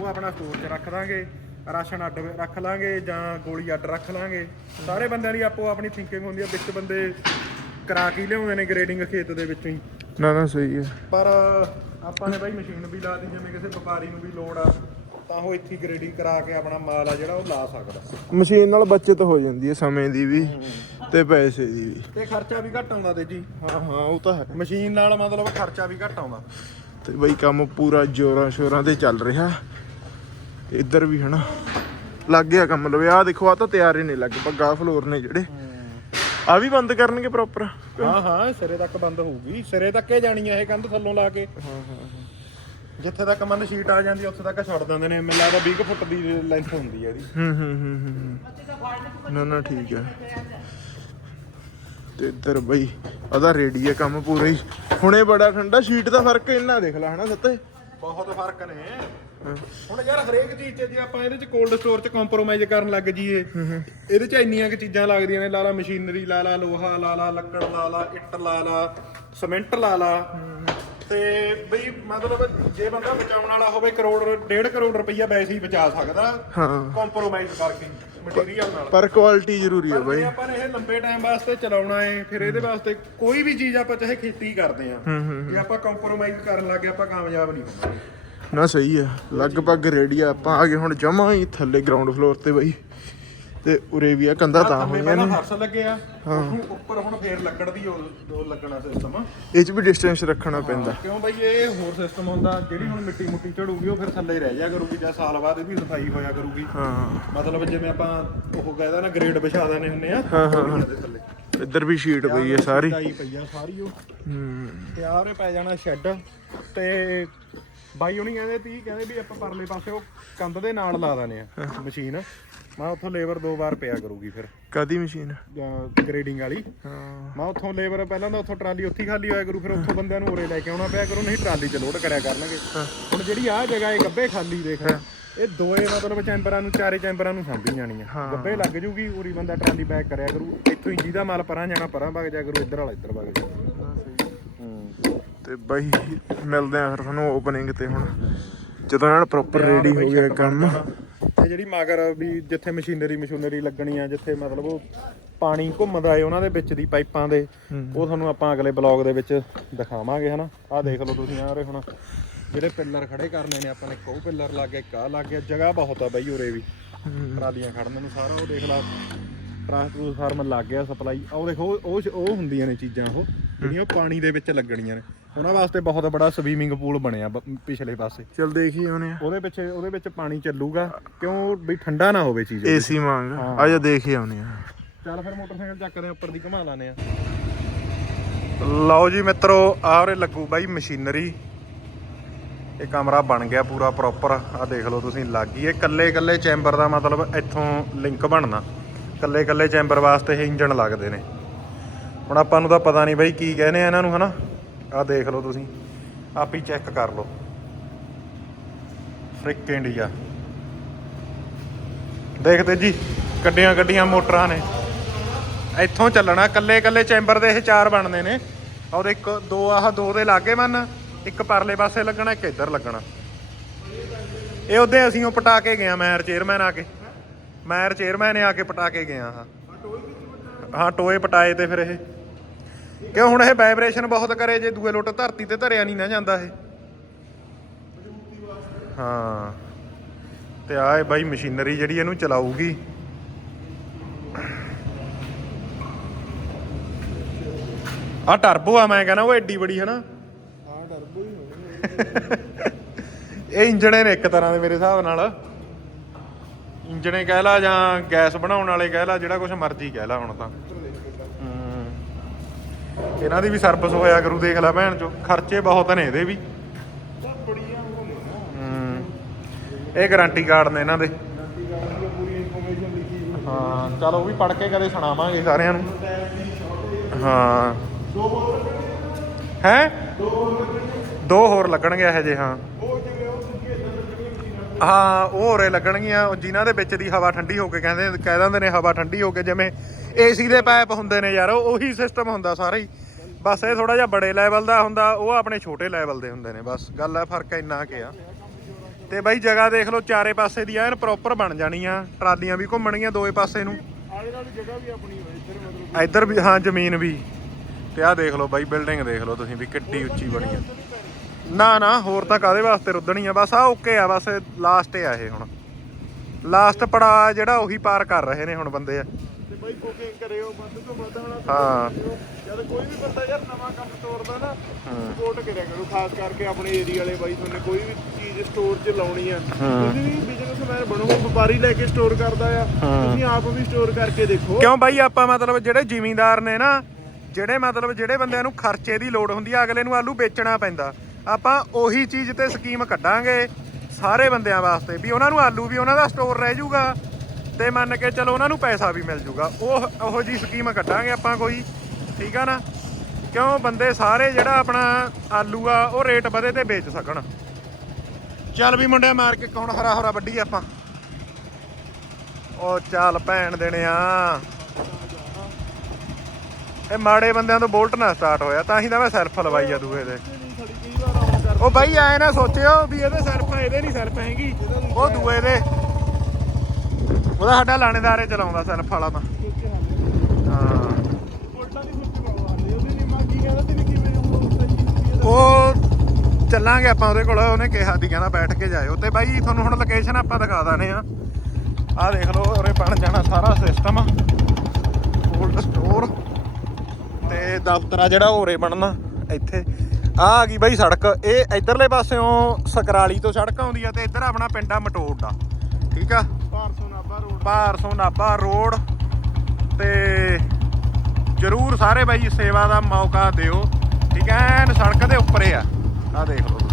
ਉਹ ਆਪਣਾ ਸਟੋਰ 'ਚ ਰੱਖ ਦਾਂਗੇ। ਰਾਸ਼ਨ ਅੱਡ ਰੱਖ ਲਾਂਗੇ ਜਾਂ ਗੋਲੀ ਅੱਡ ਰੱਖ ਲਾਂਗੇ। ਸਾਰੇ ਬੰਦਿਆਂ ਦੀ ਆਪੋ ਆਪਣੀ ਥਿੰਕਿੰਗ ਹੁੰਦੀ ਆ ਵਿੱਚ ਬੰਦੇ ਕਰਾ ਕੇ ਹੀ ਲਿਆਉਂਦੇ ਨੇ ਗ੍ਰੇਡਿੰਗ ਖੇਤ ਦੇ ਵਿੱਚੋਂ ਹੀ। ਨਾ ਨਾ ਸਹੀ ਹੈ। ਪਰ ਆਪਾਂ ਨੇ ਬਾਈ ਮਸ਼ੀਨ ਵੀ ਲਾ ਦਿੱਤੀ ਜਿਵੇਂ ਕਿਸੇ ਵਪਾਰੀ ਨੂੰ ਵੀ ਲੋੜ ਆ ਤਾਂ ਉਹ ਇੱਥੇ ਗ੍ਰੇਡਿੰਗ ਕਰਾ ਕੇ ਆਪਣਾ ਮਾਲ ਆ ਜਿਹੜਾ ਉਹ ਲਾ ਸਕਦਾ। ਮਸ਼ੀਨ ਨਾਲ ਬਚਤ ਹੋ ਜਾਂਦੀ ਹੈ ਸਮੇਂ ਦੀ ਵੀ ਤੇ ਪੈਸੇ ਦੀ ਵੀ। ਤੇ ਖਰਚਾ ਵੀ ਘੱਟ ਆਉਂਦਾ ਤੇ ਜੀ ਹਾਂ ਹਾਂ ਉਹ ਤਾਂ ਹੈ। ਮਸ਼ੀਨ ਨਾਲ ਮਤਲਬ ਖਰਚਾ ਵੀ ਘੱਟ ਆਉਂਦਾ। ਤੇ ਬਈ ਕੰਮ ਪੂਰਾ ਜੋਰਾਂ ਸ਼ੋਰਾਂ ਤੇ ਚੱਲ ਰਿਹਾ। ਇੱਧਰ ਵੀ ਹਨਾ। ਲੱਗ ਗਿਆ ਕੰਮ ਲਵੇ। ਆ ਦੇਖੋ ਆ ਤਾਂ ਤਿਆਰ ਹੀ ਨਹੀਂ ਲਗਭਗ ਆ ਫਲੋਰ ਨੇ ਜਿਹੜੇ। ਆ ਵੀ ਬੰਦ ਕਰਨਗੇ ਪ੍ਰੋਪਰ ਹਾਂ ਹਾਂ ਸਿਰੇ ਤੱਕ ਬੰਦ ਹੋਊਗੀ। ਸਿਰੇ ਤੱਕ ਹੀ ਜਾਣੀ ਆ ਇਹ ਕੰਧ ਥੱਲੋਂ ਲਾ ਕੇ। ਜਿੱਥੇ ਤੱਕ ਮੰਨ ਸ਼ੀਟ ਆ ਜਾਂਦੀ ਉੱਥੇ ਤੱਕ ਛੱਡ ਦਿੰਦੇ ਨੇ। ਮੈਨੂੰ ਲੱਗਦਾ 20 ਕੁ ਫੁੱਟ ਦੀ ਲੈਂਥ ਹੁੰਦੀ ਹੈ ਇਹਦੀ। ਹੂੰ ਹੂੰ ਹੂੰ ਹੂੰ, ਹੂੰ। ਨਾ ਨਾ ਠੀਕ ਹੈ ਤੇ ਇੱਧਰ ਬਈ ਉਹਦਾ ਰੇਡੀ ਹੈ ਕੰਮ ਪੂਰਾ ਹੀ। ਹੁਣੇ ਬੜਾ ਠੰਡਾ ਸ਼ੀਟ ਦਾ ਫ਼ਰਕ ਇੰਨਾ ਦੇਖ ਲੈ ਹਨਾ ਸੱਤੇ। ਬਹੁਤ ਫ਼ਰਕ ਨੇ। ਹੁਣ ਯਾਰ ਹਰੇਕ ਚੀਜ਼ 'ਚ ਜੇ ਆਪਾਂ ਇਹਦੇ 'ਚ ਕੋਲਡ ਸਟੋਰ 'ਚ ਕੰਪਰੋਮਾਈਜ਼ ਕਰਨ ਲੱਗ ਜੀਏ ਇਹਦੇ 'ਚ ਇੰਨੀਆਂ ਕਿ ਚੀਜ਼ਾਂ ਲੱਗਦੀਆਂ ਨੇ ਲਾ ਲਾ ਮਸ਼ੀਨਰੀ ਲਾ ਲਾ ਲੋਹਾ ਲਾ ਲਾ ਲੱਕੜ ਲਾ ਲਾ ਇੱਟ ਲਾ ਲਾ ਸੀਮੈਂਟ ਲਾ ਲਾ। ਤੇ ਬਈ ਮਤਲਬ ਜੇ ਬੰਦਾ ਬਚਾਉਣ ਵਾਲਾ ਹੋਵੇ ਕਰੋੜ ਡੇਢ ਕਰੋੜ ਰੁਪਈਆ ਵੈਸੇ ਹੀ ਬਚਾ ਸਕਦਾ ਹਾਂ। ਕੰਪਰੋਮਾਈਜ਼ ਕਰਕੇ ਮਟੀਰੀਅਲ ਨਾਲ। ਪਰ ਕੁਆਲਿਟੀ ਜ਼ਰੂਰੀ ਹੈ ਬਈ। ਆਪਾਂ ਨੇ ਇਹ ਲੰਬੇ ਟਾਈਮ ਵਾਸਤੇ ਚਲਾਉਣਾ ਹੈ ਫਿਰ ਇਹਦੇ ਵਾਸਤੇ ਕੋਈ ਵੀ ਚੀਜ਼ ਆਪਾਂ ਚਾਹੇ ਖੇਤੀ ਕਰਦੇ ਆ ਜੇ ਆਪਾਂ ਕੰਪਰੋਮਾਈਜ਼ ਕਰਨ ਲੱਗੇ ਆਪਾਂ ਕਾਮਯਾਬ ਨਹੀਂ ਹੋਵਾਂਗੇ। ਨਾ ਸਹੀ ਹੈ ਲਗਭਗ ਰੇਡੀ ਆ। ਆਪਾਂ ਆ ਗਏ ਹੁਣ ਜਮਾ ਹੀ ਥੱਲੇ ਗਰਾਊਂਡ ਫਲੋਰ ਤੇ ਬਈ। ਤੇ ਉਰੇ ਵੀ ਆ ਕੰਧਾ ਤਾਂ ਹੋਈਆਂ ਨੇ। ਫਰਸ਼ ਲੱਗੇ ਆ। ਉੱਪਰ ਹੁਣ ਫੇਰ ਲੱਕੜ ਦੀ ਉਹ ਲੱਗਣਾ ਸਿਸਟਮ ਇਹ ਚ ਵੀ ਡਿਸਟੈਂਸ ਰੱਖਣਾ ਪੈਂਦਾ। ਕਿਉਂ ਬਈ ਇਹ ਹੋਰ ਸਿਸਟਮ ਹੁੰਦਾ? ਜਿਹੜੀ ਹੁਣ ਮਿੱਟੀ ਮੁੱਟੀ ਝੜੂਗੀ ਉਹ ਫਿਰ ਥੱਲੇ ਹੀ ਰਹਿ ਜਾ ਕਰੂਗੀ ਜਾਂ ਸਾਲ ਬਾਅਦ ਇਹਦੀ ਸਫ਼ਾਈ ਹੋਇਆ ਕਰੂਗੀ। ਹਾਂ। ਮਤਲਬ ਜਿਵੇਂ ਆਪਾਂ ਉਹ ਕਹਿੰਦਾ ਨਾ ਗ੍ਰੇਡ ਵਿਛਾ ਦਿੰਦੇ ਹੁੰਨੇ ਆ। ਹਾਂ, ਹਾਂ, ਇੱਧਰ ਵੀ ਸ਼ੀਟ ਪਈ ਹੈ ਸਾਰੀ। ਪਈ ਆ ਸਾਰੀ ਉਹ। ਹੂੰ। ਤੇ ਆਹ ਉਰੇ ਪੈ ਜਾਣਾ ਸ਼ੈੱਡ ਤੇ ਬਾਈ ਉਹਨੀ ਕਹਿੰਦੇ ਤੀ ਕਹਿੰਦੇ ਵੀ ਆਪਾਂ ਪਰਲੇ ਪਾਸੇ ਉਹ ਕੰਧ ਦੇ ਨਾਲ ਲਾ ਦਾਨੇ ਆ ਮਸ਼ੀਨ। ਮੈਂ ਉੱਥੋਂ ਲੇਬਰ ਦੋ ਵਾਰ ਪਿਆ ਕਰੂਗੀ ਫਿਰ। ਕਾਦੀ ਮਸ਼ੀਨ? ਗ੍ਰੇਡਿੰਗ ਵਾਲੀ। ਹਾਂ। ਮੈਂ ਉੱਥੋਂ ਲੇਬਰ ਪਹਿਲਾਂ ਤਾਂ ਉੱਥੋਂ ਟਰਾਲੀ ਉੱਥੇ ਹੀ ਖਾਲੀ ਹੋਇਆ ਕਰੂ ਫਿਰ ਉੱਥੋਂ ਬੰਦਿਆਂ ਨੂੰ ਉਰੇ ਲੈ ਕੇ ਆਉਣਾ ਪਿਆ ਕਰੂ ਨਹੀਂ ਟਰਾਲੀ 'ਚ ਲੋਡ ਕਰਿਆ ਕਰਨਗੇ। ਹੁਣ ਜਿਹੜੀ ਆਹ ਜਗ੍ਹਾ ਇਹ ਗੱਬੇ ਖਾਲੀ ਦੇਖ। ਇਹ ਦੋਏ ਮਤਲਬ ਚੈਂਬਰਾਂ ਨੂੰ ਚਾਰੇ ਚੈਂਬਰਾਂ ਨੂੰ ਸਾਂਭੀ ਜਾਣੀਆਂ। ਗੱਬੇ ਲੱਗ ਜੂਗੀ ਉਰੀ ਬੰਦਾ ਟਰਾਲੀ ਬੈਕ ਕਰਿਆ ਕਰੂ। ਇੱਥੋਂ ਹੀ ਜਿਹਦਾ ਮਾਲ ਪਰਾਂ ਜਾਣਾ ਪਰਾਂ ਵਗ ਜਾ ਕਰੂ ਇੱਧਰ ਵਾਲਾ ਇੱਧਰ ਵਗ ਜਾ ਹੂੰ। ਤੇ ਬਾਈ ਮਿਲਦੇ ਆ ਫਿਰ ਤੁਹਾਨੂੰ ਓਪਨਿੰਗ ਤੇ ਹੁਣ। ਜਦੋਂ ਇਹਨਾਂ ਪ੍ਰੋਪਰ ਰੈਡੀ ਹੋ ਗਿਆ ਕੰਮ। ਤੇ ਜਿਹੜੀ ਮਗਰ ਵੀ ਜਿੱਥੇ ਮਸ਼ੀਨਰੀ ਮਸ਼ੀਨਰੀ ਲੱਗਣੀ ਆ ਜਿੱਥੇ ਮਤਲਬ ਉਹ ਪਾਣੀ ਘੁੰਮਦਾ ਏ ਉਹਨਾਂ ਦੇ ਵਿੱਚ ਦੀ ਪਾਈਪਾਂ ਦੇ ਉਹ ਤੁਹਾਨੂੰ ਆਪਾਂ ਅਗਲੇ ਬਲੌਗ ਦੇ ਵਿੱਚ ਦਿਖਾਵਾਂਗੇ ਹਨਾ। ਆਹ ਦੇਖ ਲਓ ਤੁਸੀਂ ਆ ਰਹੇ ਹੁਣ ਜਿਹੜੇ ਪਿੱਲਰ ਖੜੇ ਕਰਨੇ ਨੇ ਆਪਾਂ ਨੇ ਉਹ ਪਿੱਲਰ ਲੱਗ ਗਿਆ ਆਹ ਲੱਗ ਗਿਆ ਜਗ੍ਹਾ ਬਹੁਤ ਆ ਬਾਈ ਉਰੇ ਵੀ। ਟਰਾਲੀਆਂ ਖੜਨ ਨੂੰ ਸਾਰਾ ਉਹ ਦੇਖ ਲਾ। ਟਰਾਂਸਫਾਰਮ ਲੱਗ ਗਿਆ ਸਪਲਾਈ ਉਹ ਦੇਖੋ ਉਹ- ਉਹ ਹੁੰਦੀਆਂ ਨੇ ਚੀਜ਼ਾਂ ਉਹ ਜਿਹੜੀਆਂ ਪਾਣੀ ਦੇ ਵਿੱਚ ਲੱਗਣੀਆਂ ਨੇ। ਉਹਨਾਂ ਵਾਸਤੇ ਬਹੁਤ ਬੜਾ ਸਵੀਮਿੰਗ ਪੂਲ ਬਣਿਆ ਬ- ਪਿਛਲੇ ਪਾਸੇ। ਚਲ ਦੇਖੀ ਆਉਨੇ ਆ ਉਹਦੇ ਪਿੱਛੇ ਉਹਦੇ ਵਿੱਚ ਪਾਣੀ ਚੱਲੂਗਾ ਕਿਉਂ ਵੀ ਠੰਡਾ ਨਾ ਹੋਵੇ ਚੀਜ਼ ਏਸੀ ਮੰਗ ਆ ਜਾ ਦੇਖ ਆਉਨੇ ਆ। ਚੱਲ ਫਿਰ ਮੋਟਰਸਾਈਕਲ ਚੱਕਦੇ ਆ ਉੱਪਰ ਦੀ ਘੁਮਾ ਲਾਨੇ ਆ। ਲਓ ਜੀ ਮਿੱਤਰੋ ਆਹਰੇ ਲੱਗੂ ਬਾਈ ਮਸ਼ੀਨਰੀ। ਇਹ ਕਮਰਾ ਬਣ ਗਿਆ ਪੂਰਾ ਪ੍ਰੋਪਰ ਆ ਦੇਖ ਲਓ ਤੁਸੀਂ ਲੱਗ ਗਈ ਇਹ ਕੱਲੇ ਕੱਲੇ ਚੈਂਬਰ ਦਾ ਮਤਲਬ ਇੱਥੋਂ ਲਿੰਕ ਬਣਨਾ। ਕੱਲੇ ਕੱਲੇ ਚੈਂਬਰ ਵਾਸਤੇ ਇਹ ਇੰਜਣ ਲੱਗਦੇ ਨੇ। ਹੁਣ ਆਪਾਂ ਨੂੰ ਤਾਂ ਪਤਾ ਨਹੀਂ ਬਾਈ ਕੀ ਕਹਿੰਦੇ ਆ ਇਹਨਾਂ ਨੂੰ ਹਨਾ? ਆ ਦੇਖ ਲਓ ਤੁਸੀਂ, ਆਪ ਹੀ ਚੈੱਕ ਕਰ ਲਓ। ਫ੍ਰਿਕ ਇੰਡੀਆ। ਦੇਖਦੇ ਜੀ, ਗੱਡੀਆਂ ਗੱਡੀਆਂ ਮੋਟਰਾਂ ਨੇ। ਇੱਥੋਂ ਚੱਲਣਾ, ਕੱਲੇ ਕੱਲੇ ਚੈਂਬਰ ਦੇ ਇਹ ਚਾਰ ਬਣਦੇ ਨੇ। ਔਰ ਇੱਕ, ਦੋ ਆਹ ਦੋ ਦੇ ਲਾਗੇ ਮੰਨ ਇੱਕ ਪਰਲੇ ਪਾਸੇ ਲੱਗਣਾ, ਇੱਕ ਇੱਧਰ ਲੱਗਣਾ। ਇਹ ਉਹਦੇ ਅਸੀਂ ਉਹ ਪਟਾ ਕੇ ਗਿਆ ਮੈਰ ਚੇਅਰਮੈਨ ਆ ਕੇ। ਮੈਰ ਚੇਅਰਮੈਨ ਨੇ ਆ ਕੇ ਪਟਾ ਕੇ ਗਿਆ ਹਾਂ। ਹਾਂ, ਟੋਏ ਪਟਾਏ ਤੇ ਫਿਰ ਇਹ। ਕਿਉਂ ਹੁਣ ਇਹ ਵਾਈਬ੍ਰੇਸ਼ਨ ਬਹੁਤ ਕਰੇ ਜੇ ਦੂਏ ਲੋਟ ਧਰਤੀ ਤੇ ਧਰਿਆ ਨਹੀਂ ਨਾ ਜਾਂਦਾ ਇਹ। ਹਾਂ। ਤੇ ਆਹ ਬਾਈ ਮਸ਼ੀਨਰੀ ਜਿਹੜੀ ਇਹਨੂੰ ਚਲਾਊਗੀ। ਆ ਟਰਬੋ ਆ ਮੈਂ ਕਹਿੰਦਾ, ਉਹ ਐਡੀ ਬੜੀ ਹੈ ਨਾ। ਹਾਂ ਟਰਬੋ ਹੀ ਇਹ ਇੰਜਣੇ ਨੇ ਇੱਕ ਤਰ੍ਹਾਂ ਦੇ ਮੇਰੇ ਹਿਸਾਬ ਨਾਲ। ਇੰਜਣੇ ਕਹਿ ਲਾ ਜਾਂ ਗੈਸ ਬਣਾਉਣ ਵਾਲੇ ਕਹਿ ਲਾ, ਜਿਹੜਾ ਕੁਝ ਮਰਜ਼ੀ ਕਹਿ ਲਾ ਹੁਣ ਤਾਂ। ਇਹਨਾਂ ਦੀ ਵੀ ਸਰਵਿਸ ਹੋਇਆ ਕਰੂ, ਦੇਖ ਲੈ ਭੈਣ ਚੋ ਖਰਚੇ ਬਹੁਤ ਨੇ ਇਹਦੇ ਵੀ। ਬੜੀਆਂ ਇਹ ਗਾਰੰਟੀ ਕਾਰਡ ਨੇ ਇਹਨਾਂ ਦੇ। ਹਾਂ, ਚਲ ਉਹ ਵੀ ਪੜ ਕੇ ਕਦੇ ਸੁਣਾਵਾਂਗੇ ਸਾਰਿਆਂ ਨੂੰ। ਹਾਂ। ਹੈ? ਦੋ ਹੋਰ ਲੱਗਣਗੇ ਇਹ ਜੇ ਹਾਂ। ਹਾਂ, ਉਹ ਹੋਰੇ ਲੱਗਣਗੀਆਂ, ਉਹ ਜਿਨ੍ਹਾਂ ਦੇ ਵਿੱਚ ਦੀ ਹਵਾ ਠੰਡੀ ਹੋ ਕੇ ਕਹਿੰਦੇ, ਕਹਿ ਦਿੰਦੇ ਨੇ ਹਵਾ ਠੰਡੀ ਹੋ ਕੇ, ਜਿਵੇਂ ਏਸੀ ਦੇ ਪਾਈਪ ਹੁੰਦੇ ਨੇ ਯਾਰ, ਉਹੀ ਸਿਸਟਮ ਹੁੰਦਾ ਸਾਰਾ ਹੀ। ਬਸ ਇਹ ਥੋੜਾ ਜਿਹਾ ਬੜੇ ਲੈਵਲ ਦਾ ਹੁੰਦਾ, ਉਹ ਆਪਣੇ ਛੋਟੇ ਲੈਵਲ ਦੇ ਹੁੰਦੇ ਨੇ, ਬਸ ਗੱਲ ਆ, ਫ਼ਰਕ ਇੰਨਾ ਕਿ ਆ। ਤੇ ਬਾਈ ਜਗ੍ਹਾ ਦੇਖ ਲਓ, ਚਾਰੇ ਪਾਸੇ ਦੀ ਐਨ ਪ੍ਰੋਪਰ ਬਣ ਜਾਣੀ ਆ ਟਰਾਲੀਆਂ ਵੀ ਘੁੰਮਣਗੀਆਂ ਦੋਏ ਪਾਸੇ ਨੂੰ। ਇੱਧਰ ਇੱਧਰ ਵੀ, ਹਾਂ, ਜ਼ਮੀਨ ਵੀ। ਤੇ ਆਹ ਦੇਖ ਲਓ ਬਾਈ ਬਿਲਡਿੰਗ ਦੇਖ ਲਓ ਤੁਸੀਂ ਵੀ, ਕਿੱਡੀ ਉੱਚੀ ਬਣੀ ਆ। ਨਾ ਨਾ, ਹੋਰ ਤਾਂ ਕਾਦੇ ਵਾਸਤੇ ਰੁੱਦਣੀ ਆ ਬਸ ਆ ਓਕੇ ਆ, ਬਸ ਲਾਸਟ ਆ ਇਹ ਹੁਣ। ਲਾਸਟ ਪੜਾ ਜਿਹੜਾ ਉਹੀ ਪਾਰ ਕਰ ਰਹੇ ਨੇ ਹੁਣ ਬੰਦੇ ਆ। ਤੇ ਬਾਈ ਬੁਕਿੰਗ ਕਰਿਓ ਵੱਧ ਤੋਂ ਵੱਧ ਹਣਾ ਹਾਂ। ਜਦ ਕੋਈ ਵੀ ਬੰਦਾ ਯਾਰ ਨਵਾਂ ਕੰਮ ਤੋਰਦਾ ਨਾ। ਸਪੋਰਟ ਕਰਿਆ ਕਰੋ ਖਾਸ ਕਰਕੇ ਆਪਣੇ ਏਰੀਆ ਵਾਲੇ ਬਾਈ ਤੁਹਾਨੂੰ ਕੋਈ ਵੀ ਚੀਜ਼ ਸਟੋਰ 'ਚ ਲਾਉਣੀ ਆ। ਤੁਸੀਂ ਵੀ ਬਿਜ਼ਨਸਮੈਨ ਬਣੋਗੇ ਵਪਾਰੀ ਲੈ ਕੇ ਸਟੋਰ ਕਰਦਾ ਆ। ਤੁਸੀਂ ਆਪ ਵੀ ਸਟੋਰ ਕਰਕੇ ਦੇਖੋ। ਕਿਉਂ ਬਾਈ ਆਪਾਂ ਮਤਲਬ ਜਿਹੜੇ ਜ਼ਿਮੀਂਦਾਰ ਨੇ ਨਾ ਜਿਹੜੇ ਮਤਲਬ ਜਿਹੜੇ ਬੰਦਿਆਂ ਨੂੰ ਖਰਚੇ ਦੀ ਲੋੜ ਹੁੰਦੀ ਆ ਅਗਲੇ ਨੂੰ ਆਲੂ ਵੇਚਣਾ ਪੈਂਦਾ। ਆਪਾਂ ਉਹੀ ਚੀਜ਼ ਤੇ ਸਕੀਮ ਕੱਢਾਂਗੇ ਸਾਰੇ ਬੰਦਿਆਂ ਵਾਸਤੇ ਵੀ ਉਹਨਾਂ ਨੂੰ ਆਲੂ ਵੀ ਉਹਨਾਂ ਦਾ ਸਟੋਰ ਰਹਿ ਜਾਊਗਾ। ਤੇ ਮੰਨ ਕੇ ਚਲੋ ਉਹਨਾਂ ਨੂੰ ਪੈਸਾ ਵੀ ਮਿਲ ਜਾਊਗਾ ਉਹ ਉਹੋ ਜੀ ਸਕੀਮ ਕੱਢਾਂਗੇ ਆਪਾਂ ਕੋਈ ਠੀਕ ਆ ਨਾ? ਕਿਉਂ ਬੰਦੇ ਸਾਰੇ ਜਿਹੜਾ ਆਪਣਾ ਆਲੂ ਆ ਉਹ ਰੇਟ ਵਧੇ ਤੇ ਵੇਚ ਸਕਣ। ਚੱਲ ਵੀ ਮੁੰਡਿਆ ਮਾਰ ਕੇ ਕੌਣ ਹਰਾ ਹਰਾ ਵੱਢੀ ਆਪਾਂ। ਉਹ ਚੱਲ ਭੈਣ ਦੇਣੇ ਆ। ਇਹ ਮਾੜੇ ਬੰਦਿਆਂ ਤੋਂ ਬੋਲਟ ਨਾ ਸਟਾਰਟ ਹੋਇਆ ਤਾਂ ਹੀ ਤਾਂ ਮੈਂ ਸੈਲਫ ਲਵਾਈ ਆ ਦੂਏ ਦੇ। ਉਹ ਬਾਈ ਐ ਨਾ ਸੋਚਿਓ ਵੀ ਇਹਦੇ ਸੈਲਫ ਇਹਦੇ ਨਹੀਂ ਸੈਲਫ ਹੈਗੀ ਉਹ ਦੂਏ ਦੇ। ਉਹਦਾ ਸਾਡਾ ਲਾਣੇਦਾਰੇ ਚਲਾਉਂਦਾ ਸੈਲਫ ਵਾਲਾ ਤਾਂ। ਹਾਂ। ਉਹ ਚੱਲਾਂਗੇ ਆਪਾਂ ਉਹਦੇ ਕੋਲ ਉਹਨੇ ਕਿਹਾ ਸੀ ਕਹਿੰਦਾ ਬੈਠ ਕੇ ਜਾਇਓ। ਤੇ ਬਾਈ ਤੁਹਾਨੂੰ ਹੁਣ ਲੋਕੇਸ਼ਨ ਆਪਾਂ ਦਿਖਾ ਦਾਨੇ ਆ। ਆਹ ਦੇਖ ਲਓ ਉਰੇ ਬਣ ਜਾਣਾ ਸਾਰਾ ਸਿਸਟਮ ਕੋਲਡ ਸਟੋਰ ਤੇ ਦਫ਼ਤਰ ਆ ਜਿਹੜਾ ਹੋਰੇ ਬਣਨਾ ਇੱਥੇ। ਆ ਆ ਗਈ ਬਾਈ ਸੜਕ। ਇਹ ਇਧਰਲੇ ਪਾਸਿਓਂ ਸਕਰਾਲੀ ਤੋਂ ਸੜਕ ਆਉਂਦੀ ਆ ਤੇ ਇੱਧਰ ਆਪਣਾ ਪਿੰਡ ਆ ਮਟੋੜ ਦਾ ਠੀਕ ਆ? ਭਾਰਸੋ ਨਾਭਾ ਰੋਡ। ਭਾਰਸੋਂ ਨਾਭਾ ਰੋਡ ਤੇ ਜਰੂਰ ਸਾਰੇ ਬਾਈ ਸੇਵਾ ਦਾ ਮੌਕਾ ਦਿਓ। ਠੀਕ ਐ ਐਨ ਸੜਕ ਦੇ ਉੱਪਰ ਆ। ਆ ਦੇਖ ਲਓ।